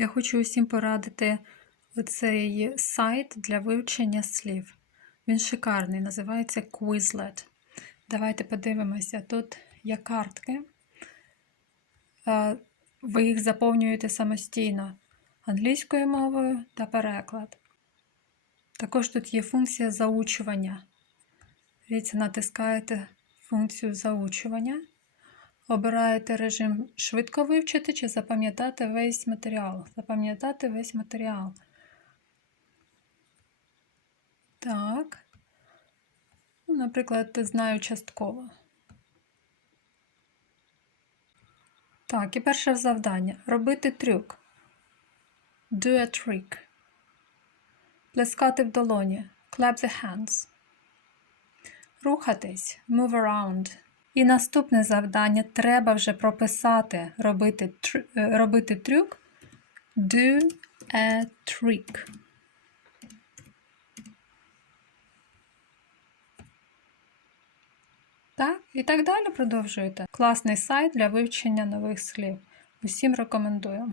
Я хочу усім порадити цей сайт для вивчення слів. Він шикарний, називається Quizlet. Давайте подивимося. Тут є картки. Е, Ви їх заповнюєте самостійно англійською мовою та переклад. Також тут є функція заучування. Дивіться, натискаєте функцію заучування. Обираєте режим швидко вивчити чи запам'ятати весь матеріал. Запам'ятати весь матеріал. Так. Ну, наприклад, знаю частково. Так, і перше завдання. Робити трюк. Do a trick. Плескати в долоні. Clap the hands. Рухатись. Move around. І наступне завдання треба вже прописати, робити, е, робити трюк. Do a trick. Так, і так далі продовжуєте. Класний сайт для вивчення нових слів. Усім рекомендую.